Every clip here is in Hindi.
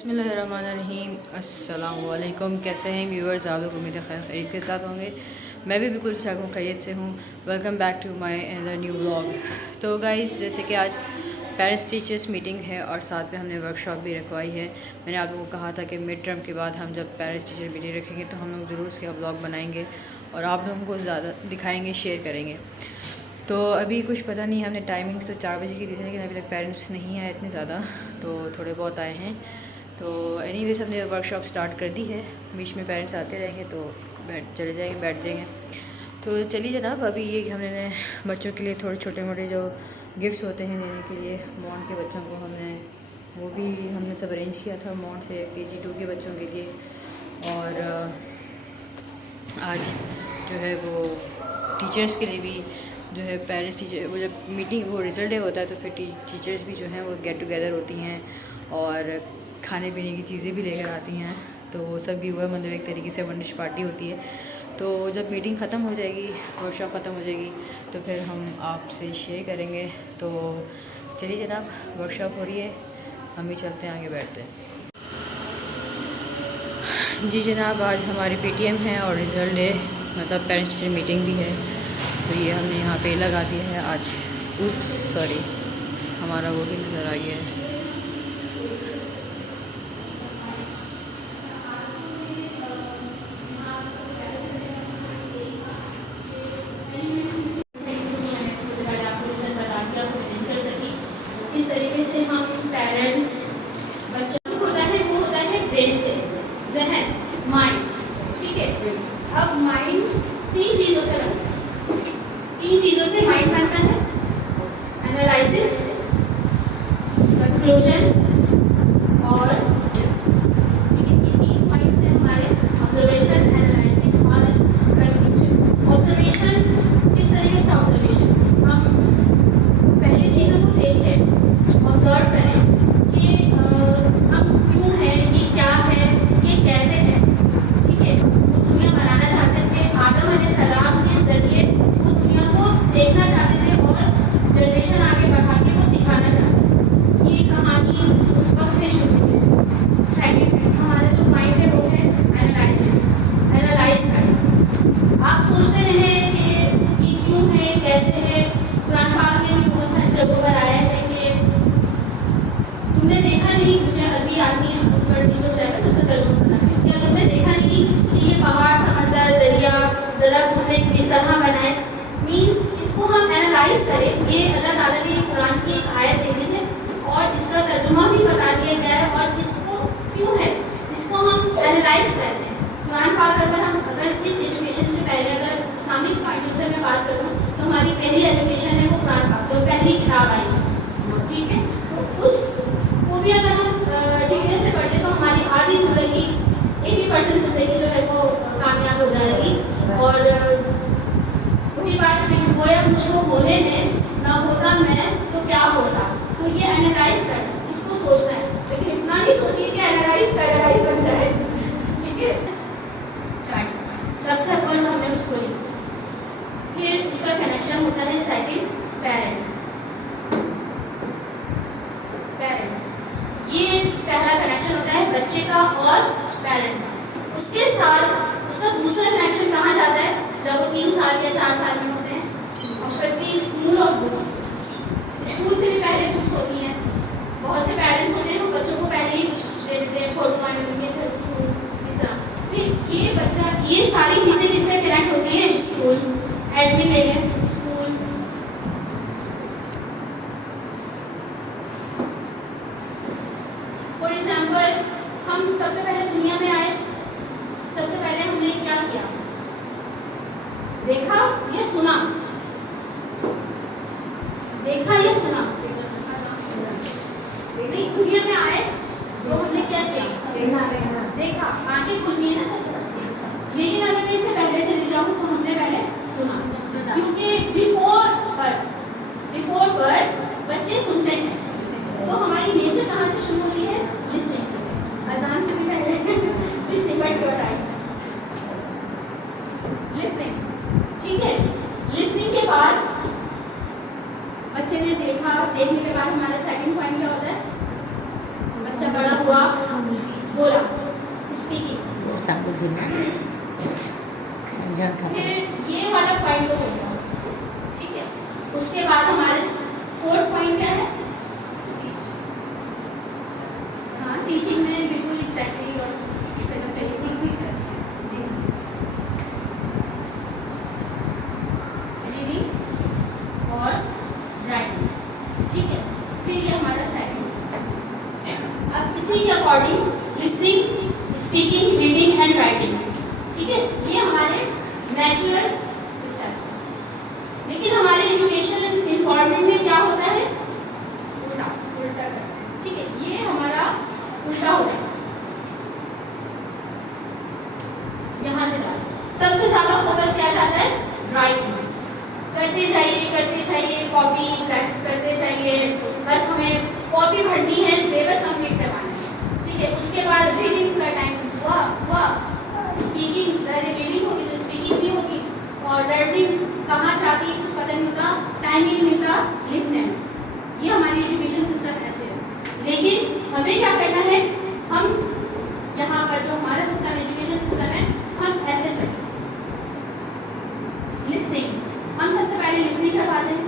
बिस्मिल्लाहिर्रहमानिर्रहीम। अस्सलाम वालेकुम। कैसे हैं व्यूअर्स? आप लोग उम्मीद है खैर खैरियत के साथ होंगे। मैं भी बिल्कुल ठीक हूँ, खैरियत से हूँ। Welcome back to my another new vlog. तो गाइस, जैसे कि आज पेरेंट्स टीचर्स मीटिंग है और साथ में हमने वर्कशॉप भी रखवाई है। मैंने आप लोगों को कहा था कि मिड टर्म के बाद हम जब पेरेंट्स टीचर मीटिंग रखेंगे तो हम लोग ज़रूर उसका व्लॉग बनाएंगे और आप लोगों को ज़्यादा दिखाएँगे, शेयर करेंगे। तो अभी कुछ पता नहीं, हमने टाइमिंग्स तो 4 बजे की दी थी, लेकिन अभी तक पेरेंट्स नहीं आए इतने ज़्यादा, तो थोड़े बहुत आए हैं। तो एनीवेज हमने वर्कशॉप स्टार्ट कर दी है। बीच में पेरेंट्स आते रहेंगे तो चले जाएंगे, बैठ जाएंगे। तो चलिए जनाब, अभी ये हमने बच्चों के लिए थोड़े छोटे मोटे जो गिफ्ट्स होते हैं देने के लिए मॉन्ट के बच्चों को, वो भी हमने सब अरेंज किया था मॉन्ट से KG 2 के बच्चों के लिए। और आज जो है वो टीचर्स के लिए भी जो है पेरेंट्स टीचर, वो जब मीटिंग वो रिज़ल्ट डे होता है तो फिर टीचर्स भी जो हैं वो गेट टुगेदर होती हैं और खाने पीने की चीज़ें भी लेकर आती हैं। तो वो सब भी हुआ, मतलब एक तरीके से वनिश पार्टी होती है। तो जब मीटिंग ख़त्म हो जाएगी, वर्कशॉप ख़त्म हो जाएगी, तो फिर हम आपसे शेयर करेंगे। तो चलिए जनाब, वर्कशॉप हो रही है, हम भी चलते हैं, आगे बैठते हैं। जी जनाब, आज हमारी PTM है और रिज़ल्ट डे, मतलब पेरेंट्स टीचर मीटिंग भी है। तो ये हमने यहाँ पे लगा दिया है आज। सॉरी, हमारा वो भी नज़र आ गया है। इस तरीके से हम पेरेंट्स बच्चों को होता है, वो होता है ब्रेन से, जहन, माइंड। ठीक है, अब माइंड 3 चीज़ों से बनता है। 3 चीज़ों से माइंड बनता है: एनालिसिस, कंक्लूजन और ठीक है, ये 3 पॉइंट्स हैं हमारे: ऑब्जर्वेशन, एनालिसिस और कंक्लूजन। ऑब्जर्वेशन किस तरीके से? ऑब्जर्वेशन हम पहले चीज़ों को देखें, ऑब्जर्व करें कि अब क्यों है, ये क्या है, ये कैसे है। ठीक है, वो दुनिया बनाना चाहते थे, आदम अलैहिस्सलाम के जरिए वो दुनिया को देखना चाहते थे और जनरेशन आगे बढ़ा के वो दिखाना चाहते थे। ये कहानी उस वक्त से शुरू हुई। साइंटिफिक हमारा जो माइंड है वो है एनालिसिस, एनालाइज करें। आप सोचते रहे कि ये क्यों है, कैसे है। कुरान पाक में भी बहुत सारी जगहों पर आया है कि तुमने देखा नहीं, मुझे अरबी आती है, पढ़ लीजिए, जाएगा तो उसका तर्जुमा बनाते हैं। क्या तुमने देखा नहीं कि ये पहाड़, समंदर, दरिया, दरख्त हमने किस तरह बनाए? मीन्स इसको हम एनालाइज करें। ये अल्लाह ताला ने कुरान की एक आयत दे दी है और इसका तर्जुमा भी बता दिया गया है और इसको क्यों है, इसको हम एनालाइज करते हैं। कुरान पाक अगर इस एजुकेशन से पहले अगर इस्लामिक पॉइंट से मैं बात करूँ तो हमारी पहली एजुकेशन है वो कुरान पाक, जो पहली किताब आई है। ठीक है, तो उस वो भी अगर हम डिग्री से पढ़ते तो हमारी आधी ज़िंदगी, 80% ज़िंदगी जो है वो कामयाब हो जाएगी। और वही बात है कि गोया मुझको होने दें, ना होता मैं तो क्या होता। तो ये एनालाइज करना, इसको सोचना है, लेकिन इतना नहीं सोचिए कि एनालाइज बन जाए। ठीक है, सबसे ऊपर हमने उसको लिखा, फिर उसका कनेक्शन होता है सेकंड, पेरेंट। ये पहला कनेक्शन होता है बच्चे का और पेरेंट का। उसके साथ उसका दूसरा कनेक्शन कहाँ जाता है? जब वो 3 साल या 4 साल में होते हैं, ऑब्वियसली स्कूल और बुक्स। स्कूल से भी पहले बुक्स होती हैं। बहुत से पेरेंट्स होते हैं वो बच्चों को पहले ही बुक्स दे देते हैं, फोटो इस तरह। फिर ये बच्चा, ये सारी चीज़ें किससे कनेक्ट होती हैं? स्कूल, एडमिन ले लें, स्कूल। फॉर एग्जाम्पल, हम सबसे पहले दुनिया में आए, सबसे पहले हमने क्या किया? देखा या सुना? देखा या सुना? नहीं, दुनिया में आए तो हमने क्या किया? देखा, आंखें खुल गई ना, सच बात। लेकिन अगर मैं इससे पहले चली जाऊँ तो हमने पहले सुना, क्योंकि बिफोर बर्थ बच्चे सुनते हैं। तो हमारी नेचर कहाँ से शुरू होती है? लिसनिंग से, अजान से भी पहले listening, but your time listening. ठीक है, लिसनिंग के बाद बच्चे ने देखा, फिर ये वाला पॉइंट तो हो गया, ठीक है। उसके बाद हमारे 4th पॉइंट क्या है? हाँ, टीचिंग में बिल्कुल एग्जैक्टली और करना चाहिए, सीखनी चाहिए जी। रीडिंग और राइटिंग, ठीक है। फिर ये हमारा सेकंड। अब इसी के according listening, speaking, reading and writing, ठीक है, ये हमारे नेचुरल स्टेप्स। लेकिन हमारे एजुकेशन इन्वायरमेंट में क्या होता है? उल्टा उल्टा करते हैं, ठीक है, ये हमारा उल्टा होता है। यहाँ से सबसे ज्यादा फोकस क्या जाता है? राइटिंग करते जाइए, कॉपी ब्लैंक्स करते जाइए, बस हमें कॉपी भरनी है, सिलेबस कंप्लीट करवाना है, ठीक है। उसके बाद रीडिंग का टाइम हुआ, स्पीकिंग, रीडिंग होगी तो स्पीकिंग भी होगी, और लर्निंग कहाँ जाती है कुछ पता नहीं होता, टाइम ही नहीं मिलता लिखने में। ये हमारी एजुकेशन सिस्टम ऐसे है। लेकिन हमें क्या करना है? हम यहाँ पर जो हमारा सिस्टम, एजुकेशन सिस्टम है, हम ऐसे चलें। लिसनिंग, हम सबसे पहले लिसनिंग करवाते हैं।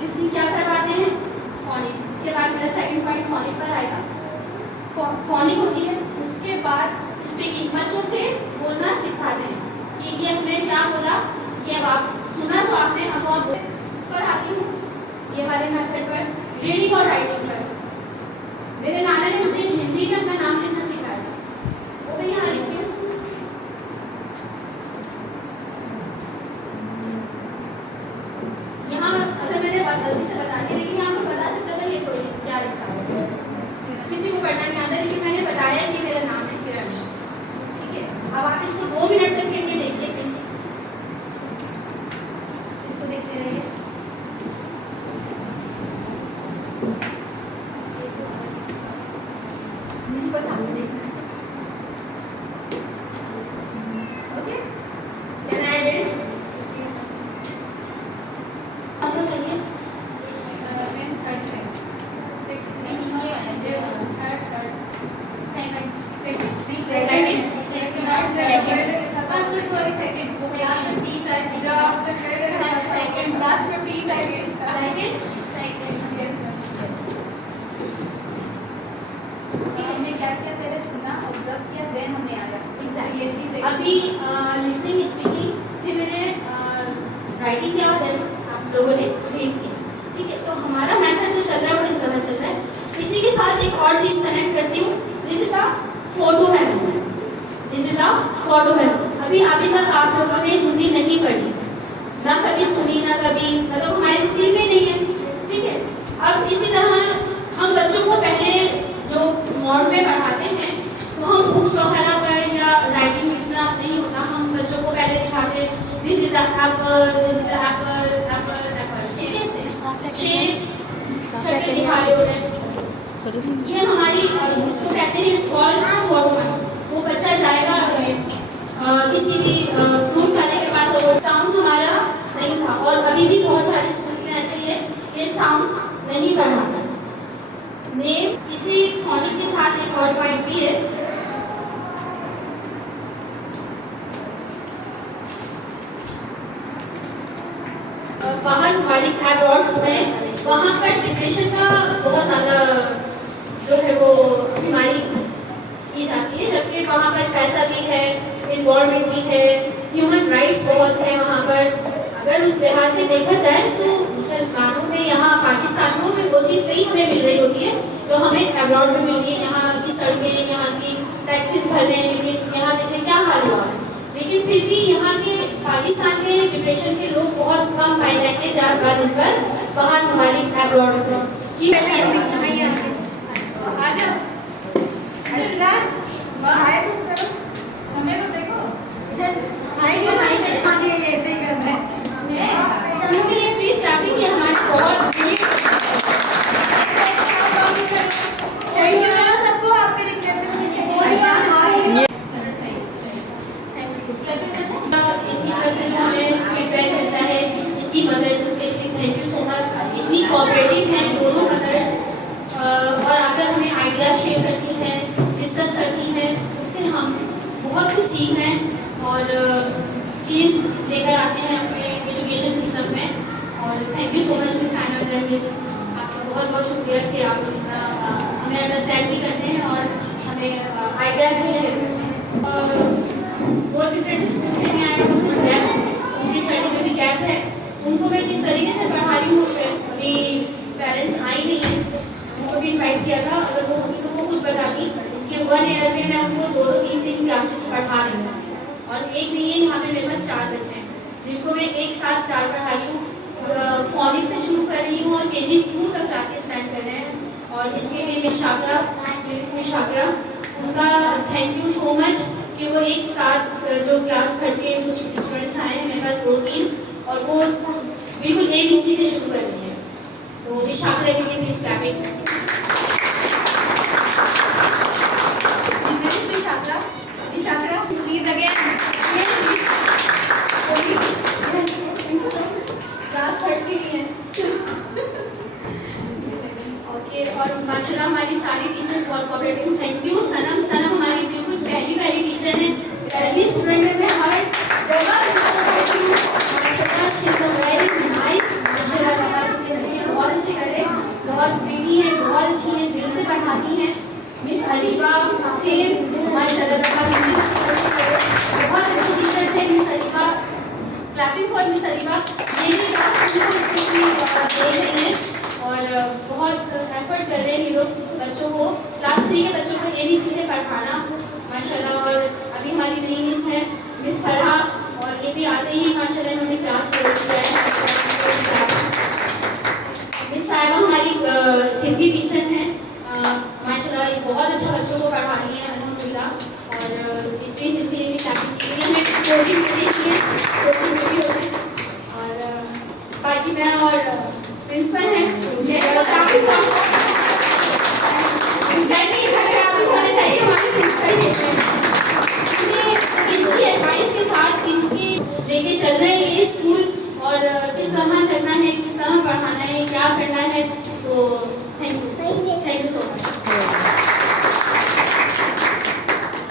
लिसनिंग क्या करवाते हैं? फोनिक। इसके बाद मेरा सेकंड पॉइंट फोनिक पर आएगा। फोनिक होती है। उसके बाद स्पीकिंग, बच्चों से बोलना सिखाते हैं कि ये हमने क्या बोला, ये आप सुना जो आपने, अब आप उस पर आती हूँ, ये वाले मेथड पर। रीडिंग और राइटिंग पर मेरे नाना ने मुझे हिंदी में अपना नाम लिखना सिखाया, वो भी यहाँ लिखती हूँ। यहाँ अगर मैंने गलती से बता दी, लेकिन यहाँ को बता सकता था ये कोई क्या लिखा है, किसी को पढ़ना नहीं आता, लेकिन मैंने बताया कि मेरा नाम है किरण, ठीक है। अब आप इसको 2 मिनट तक के लिए देखिए प्लीज, इसको देखते रहिए। नहीं, बस आपने देखना है, ओके। कैन आई दिस ऐसा सही है? अभी लिसनिंग, स्पीकिंग, फिर मैंने राइटिंग किया, आप लोगों ने रीड किया, ठीक है। तो हमारा मेथड जो चल रहा है वो इस तरह चल रहा है। इसी के साथ एक और चीज कनेक्ट करती हूँ, this is a photo memo. This is a photo memo. अभी तक आप लोगों ने हिंदी नहीं पढ़ी, ना कभी सुनी, ना कभी, मतलब हमारे दिल में नहीं है, ठीक है। अब इसी तरह हम बच्चों को पहले जो मोड में पढ़ाते हैं, तो हम बुक्स वगैरह पर या राइटिंग इतना नहीं होता, हम बच्चों को पहले दिखाते हैं this is Apple, this is Apple, Apple, Apple, ठीक है, शेप्स शक्ल दिखा रहे होते हैं। ये हमारी इसको कहते हैं स्क्रॉल फॉर्मेट। वो बच्चा जाएगा किसी भी फ्रूट्स वाले के पास, और साउंड हमारा नहीं था, और अभी भी बहुत सारे स्कूल्स में ऐसे ही है, ये साउंड्स नहीं पढ़ाता। नेम, इसी फोनिक के साथ एक और पॉइंट भी है, बाहर वाली एब्रॉड्स में, वहाँ पर डिप्रेशन का बहुत ज़्यादा जो है वो बीमारी की जाती है, जबकि वहाँ पर पैसा भी है, इन्वॉल्वमेंट भी है, ह्यूमन राइट्स बहुत है वहाँ पर। अगर उस लिहाज से देखा जाए तो मुसलमानों में, यहाँ पाकिस्तानियों में वो चीज़ कहीं हमें मिल रही होती है तो हमें एब्रॉड में मिल रही है। यहाँ की सड़कें, यहाँ की टैक्सीज भर रहे हैं, लेकिन यहाँ देखिए क्या हाल हुआ है। लेकिन फिर भी यहाँ के पाकिस्तान के डिप्रेशन के लोग बहुत कम पाए जाएंगे जहाँ इस पर बाहर हमारी एब्रॉड में। हमें तो देखो ऐसे ही करना है, क्योंकि ये प्लीज स्टैपिंग की हमारी बहुत सबको आपके इतनी तरह से हमें फीडबैक मिलता है। इनकी mothers specially thank you so much, इतनी कोऑपरेटिव हैं दोनों मदर्स, और अगर हमें आइडिया शेयर करती हैं, डिस्कस करती हैं, उससे हम बहुत कुछ सीख रहे हैं और चेंज लेकर आते हैं अपने एजुकेशन सिस्टम में। और thank you so much miss कायनात एंड मिस, आपका बहुत बहुत शुक्रिया कि आप इतना हमें अंडरस्टैंड भी करते हैं और हमें आइडियाज़ भी शेयर करते हैं। वो डिफरेंट स्कूल से भी आए हैं, कुछ गैप उनकी स्टडी में भी गैप है, उनको मैं किस तरीके से पढ़ा रही हूँ। अभी पेरेंट्स आई नहीं हैं, उनको भी इन्वाइट किया था, अगर वो होगी तो वो खुद बताती कि 1 ईयर में मैं उनको 2-3 क्लासेस पढ़ा रही हूँ। और एक नहीं है, यहाँ पे मेरे पास 4 बच्चे हैं जिनको मैं एक साथ 4 पढ़ा रही हूँ। फोनिक से शुरू कर रही हूँ और KG 2 तक क्लासेस स्टार्ट कर रहे हैं। और इसके लिए मिस शाकरा, उनका थैंक यू सो मच कि वो एक साथ जो क्लास 3 के कुछ स्टूडेंट्स आए हैं मेरे पास 2-3, और वो बिल्कुल ABC से शुरू कर रही हैं। तो मिस शाकरा के लिए please clapping. Please again. Yes, please. Class 3 के लिए ओके। और माशाल्लाह हमारी सारी टीचर्स बहुत कोऑपरेटिव, थैंक यू। सनम हमारी बिल्कुल पहली टीचर है, पहली स्टूडेंट है, हर जगह माशाल्लाह she is a very nice. माशाल्लाह अल्लाह उनके नसीब बहुत अच्छे करे, बहुत प्रीति है, बहुत अच्छी है, दिल से पढ़ाती हैं। मिस अलीबा से माशाल्लाह अल्लाह हिंदी नसीब अच्छी करे, बहुत अच्छी टीचर है miss Aliba. Clapping for miss Aliba. ये भी क्लास को स्पेशली देख रहे हैं और बहुत एफर्ट कर रहे हैं ये लोग बच्चों को, क्लास 3 के बच्चों को ABC से पढ़ाना माशाल्लाह। और अभी हमारी नई मिस है मिस फरहा, और ये भी आते ही माशाल्लाह इन्होंने क्लास को किया है। मिस साहिबा हमारी सिंधी टीचर हैं, माशाल्लाह बहुत अच्छा बच्चों को पढ़ा रही हैं अल्हम्दुलिल्लाह। और इतनी सिंधी हमें कोचिंग मिली है, कोचिंग में भी होते हैं। और बाकी मैं और प्रिंसिपल हैं, होना चाहिए हमारे प्रिंसिपल इनकी एडवाइस के साथ इनकी लेके चल रहे हैं ये स्कूल, और किस तरह चलना है, किस तरह पढ़ाना है, क्या करना है। तो थैंक यू सो मच।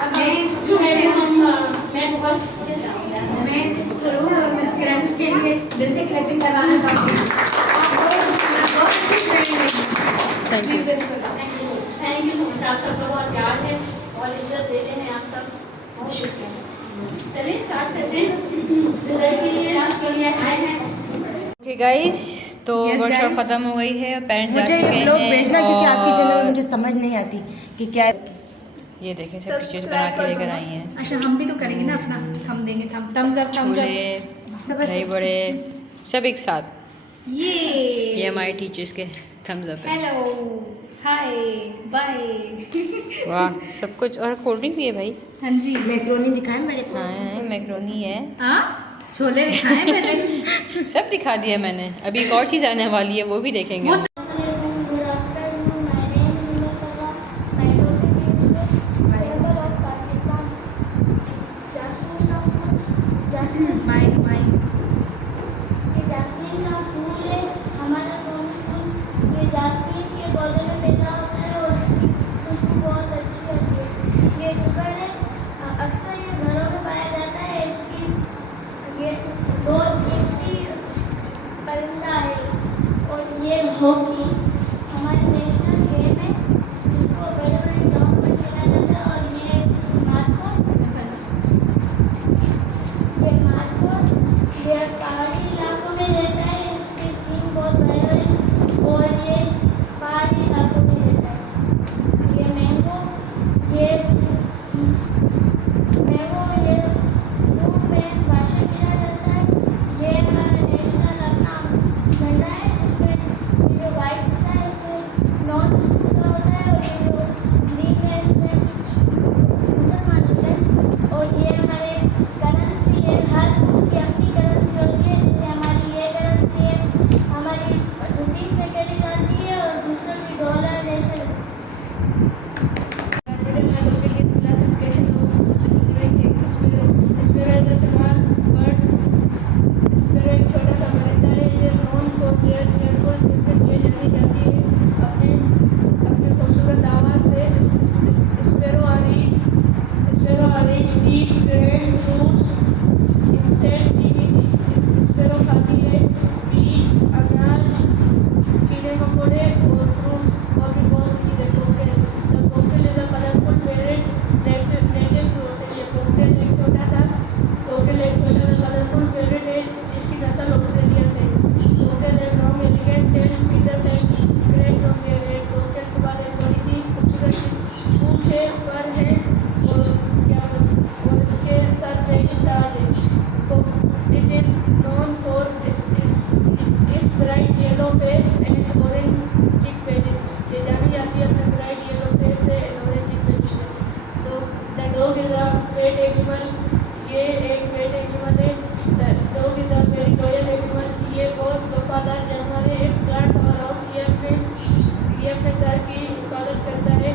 अब जो है मैं बहुत मैं इस मिस किरण के लिए दिल से क्लैपिंग करवाना चाहती हूँ। बहुत अच्छी फ्रेंड है। Thank you. Thank you so much. आप सबका बहुत प्यार है, बहुत इज्जत देते हैं आप सब, बहुत शुक्रिया। चलिए स्टार्ट करते हैं रिजल्ट के लिए, जिसके लिए आए हैं। ओके गाइस, तो Yes, वर्कशॉप guys. ख़त्म हो गई है, पेरेंट्स जा मुझे चुके हैं। लोग भेजना क्योंकि आपकी चैनल और मुझे समझ नहीं आती कि क्या ये देखें सब टीचर्स बना के लेकर आई हैं। अच्छा हम भी तो करेंगे ना अपना, हम देंगे थम्स अप छोले दही बड़े सब एक साथ। ये हमारे टीचर्स के थम्स अप है। Hello hi bye. वाह, सब कुछ, और कोल्ड ड्रिंक भी है भाई। हाँ जी। मैक्रोनी दिखाएं बड़े को? हाँ, मैक्रोनी है, हाँ छोले दिखाएं पहले। सब दिखा दिया मैंने। अभी एक और चीज़ आने वाली है, वो भी देखेंगे। वो Good afternoon. My name is Mustafa. My topic is syllabus of Pakistan. Jasmine माइक ये जासमीन का फूल है, हमारा कौन फूल ये जासमीन के पौधे में पैदा होता है और इसकी खुशबू बहुत अच्छी होती है। ये जुगर है, अक्सर ये घरों में पाया जाता है। इसकी ये बहुत कीमती परिंदा है और ये हॉकी हमारे नेशनल गेम है, जिसको बड़े बड़े ग्राउंड पर खेला जाता है। और ये मार्को ये पहाड़ी इलाकों में रहता है, इसके सींग बहुत बड़े हैं और ये पहाड़ी इलाकों में रहता है। ये मैंगो ये फ्रूट में भाषा किया जाता है। ये हमारा नेशनल अपना झंडा है, इसमें ये जो वाइट हिस्सा है उसमें नॉर्थ स्कूल का होता है और ये जो ग्रीन है इसमें मुसलमान होते हैं। और ये हमारे करेंसी है, हर की अपनी करेंसी होती है। जैसे हमारी ये करेंसी है, हमारी रुपीज में चली जाती है और दूसरों की डॉलर जैसे। छोटा सा परिंदा है, ये non for care careful treatment ये जानी जाती है अपने खूबसूरत आवाज़ से। Sparrow are eat seeds, grain, fruits, insects, sparrow खाती है, बीज, अनाज, कीड़े मकोड़े और फ्रूट्स और भी बहुत सी चीज़ें। Cockatiel is a colourful parent native to Australia. Cockatiel एक छोटा सा कलरफुल पेरेंट है जिसकी नस्ल ऑस्ट्रेलिया से। कोकिल है long elegant tail feathers and great on their head. Cockatiel के बाद एक बड़ी सी खूबसूरत सी पूंछ है, पर है और क्या और इसके सर पे एक ताज है। It is known for its bright yellow face and orange चिक पैचेस। ये जानी जाती है अपने ब्राइट येलो फेस से एंड ऑरेंज चिक पैचेस से। तो the dog is a pet animal. ये एक पेट एनिमल है। The dog is a very loyal animal. ये बहुत वफादार जानवर है। इट्स गार्ड और हाउस। ये अपने घर की हिफाजत करता है।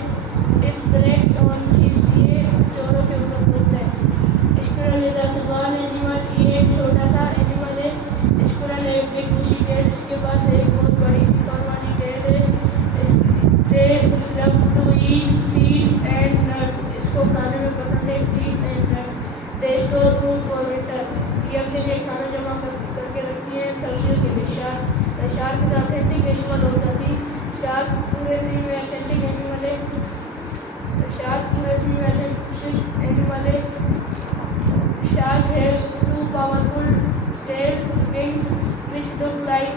It's breaks on hills. ये चोरों के ऊपर बोलता है। Squirrel is a small animal. ये एक छोटा सा एनिमल है। स्क्विरल है बिग बुशी टेल। इसके पास एक बहुत बड़ी सी कौन वाली टेल है। They love to eat seeds and nuts. इसको खाने में पसंद है seeds and nuts. They store food for winter. ये अपने लिए खाना जमा करके रखती है सर्दियों के लिए। Shark is authentic animal of the sea. Shark पूरे सी में ऑथेंटिक एनिमल है। शार्क पूरे सी में ऑथेंटिक एनिमल है। Shark have two powerful tail wings which look like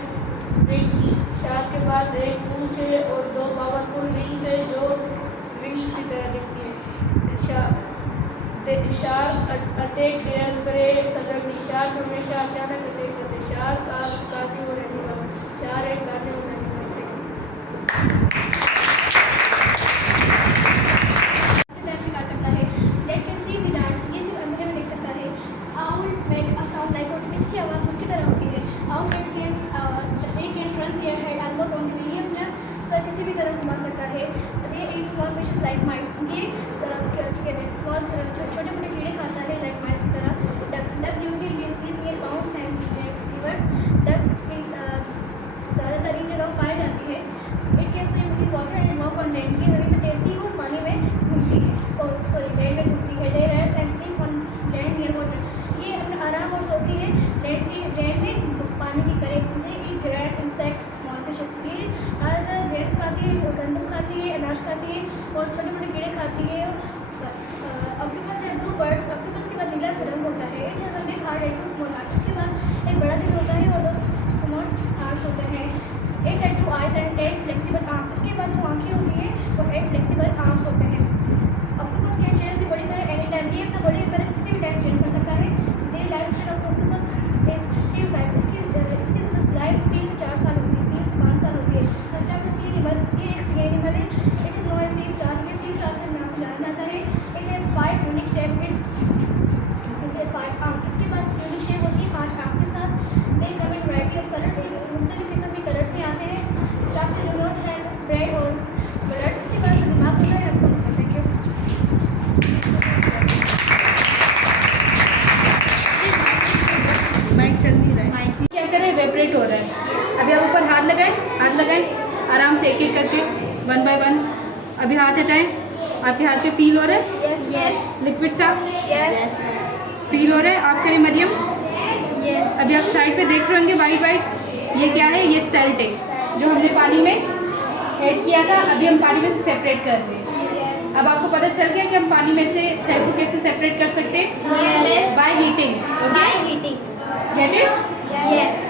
wings. Shark के पास एक पूंछ है और दो पावरफुल विंग्स है जो विंग्स की तरह दिखती है। Shark attack their prey suddenly. Shark हमेशा अचानक अटैक करते हैं। Shark are carnivore animal. Shark एक कार्निवोर एनिमल है। शिकार करता है। Let can see without, ये सिर्फ अंधेरे में देख सकता है। Owl make a sound like what, इसकी आवाज़ उनकी तरह होती है। Owl can turn their head almost on the wing। ये अपना सर किसी भी तरफ घुमा सकता है। They eat small fishes like mice। ये छोटे मोटे कीड़े खाता है like mice की तरह। Duck usually live in ponds and rivers। Duck ज़्यादातर इन जगहों पाई जाती है। It can swim in water and walk on land। ये ज़मीन में तैरती है और पानी में घूमती है। लैंड में घूमती है। They rest and sleep on land near water। ये अपना आराम और सोती है लैंड में पानी की करीब। They eat grass, insects, small fishes। ये ज़्यादातर ग्रेन्स खाती है, गंदम खाती है, अनाज खाती है और छोटे मोटे कीड़े खाती है। बस ऑक्टोपस है ब्लू बर्ड्स। ऑक्टोपस के बाद नीला रंग होता है। It has a big heart and two small heart. इसके पास एक बड़ा दिल होता है और दो स्मॉल हार्ट्स होते हैं। It has 2 eyes and 8 flexible arm. इसके बाद 2 आँखें होती है और 8 फ्लेक्सिबल आर्म्स होते हैं। Octopus can change the body colour any time. ये अपना बॉडी कलर किसी भी टाइम चेंज कर सकता है। The lifestyle of octopus is 3 life. इसकी लाइफ 3 से 4 साल होती है, 3 से 5 साल होती है। फर्स्ट टाइम सी एनिमल, ये एक सी एनिमल है। It is known as sea star. ये सी स्टार से नाम से जाना जाता है। It has 5 unique shape. It's 5 arm. इसके बाद यूनिक शेप होती है 5 आर्म के साथ। दे कम इन वैरायटी ऑफ कलर्स। ये मुख्तलिफ किस्म के कलर्स में आते हैं। Shark do not have brain और ब्लड। इसके बाद दिमाग होता है। आपको होता है। Thank you. माइक चल नहीं रहा है। क्या कर रहे हैं? वेपरेट हो रहा है। अभी आप ऊपर हाथ लगाएं आराम से एक एक करके 1 by 1। अभी हाथ हटाएं। आपके हाथ पे फील हो रहा है? यस लिक्विड सा यस फील हो रहा है? आप करें मरियम। यस। अभी आप साइड पे देख रहे होंगे वाइट। ये क्या है? ये सेल्ट है जो हमने पानी में ऐड किया था। अभी हम पानी में से सेपरेट कर रहे हैं। अब आपको पता चल गया कि हम पानी में से सेल को कैसे सेपरेट कर सकते हैं? By heating. Okay, get it? Yes.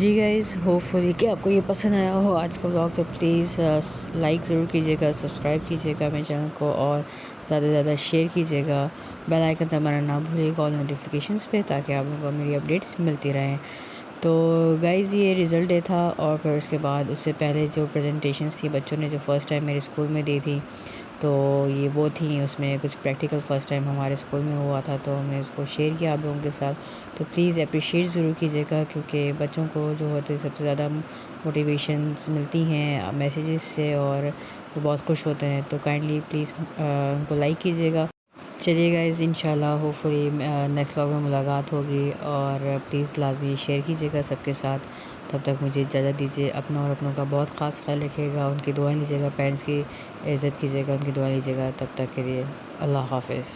जी गाइज़, होपफुली कि आपको ये पसंद आया हो आज का व्लॉग। तो प्लीज़ लाइक ज़रूर कीजिएगा, सब्सक्राइब कीजिएगा मेरे चैनल को और ज़्यादा से ज़्यादा शेयर कीजिएगा। बेल आइकन दबाना ना भूलिएगा ऑल नोटिफिकेशंस पे, ताकि आप लोगों को मेरी अपडेट्स मिलती रहें। तो गाइज़ ये रिज़ल्ट डे था और फिर उसके बाद उससे पहले जो प्रेजेंटेशंस थी बच्चों ने जो फ़र्स्ट टाइम मेरे स्कूल में दी थी, तो ये वो थी, उसमें कुछ प्रैक्टिकल फ़र्स्ट टाइम हमारे स्कूल में हुआ था, तो हमने उसको शेयर किया आप लोगों के साथ। तो प्लीज़ अप्रिशिएट ज़रूर कीजिएगा, क्योंकि बच्चों को जो होते हैं सबसे ज़्यादा मोटिवेशंस मिलती हैं मैसेजेस से और वो बहुत खुश होते हैं। तो काइंडली प्लीज़ उनको लाइक कीजिएगा। चलिए गाइज़, इंशाल्लाह होपफुली नेक्स्ट व्लॉग में मुलाकात होगी और प्लीज़ लाजमी शेयर कीजिएगा सबके साथ। तब तक मुझे इजाज़त दीजिए। अपना और अपनों का बहुत ख़ास ख्याल रखिएगा, उनकी दुआएं लीजिएगा, पेरेंट्स की इज़्ज़त कीजिएगा, उनकी दुआ लीजिएगा। तब तक के लिए अल्लाह हाफ़िज़।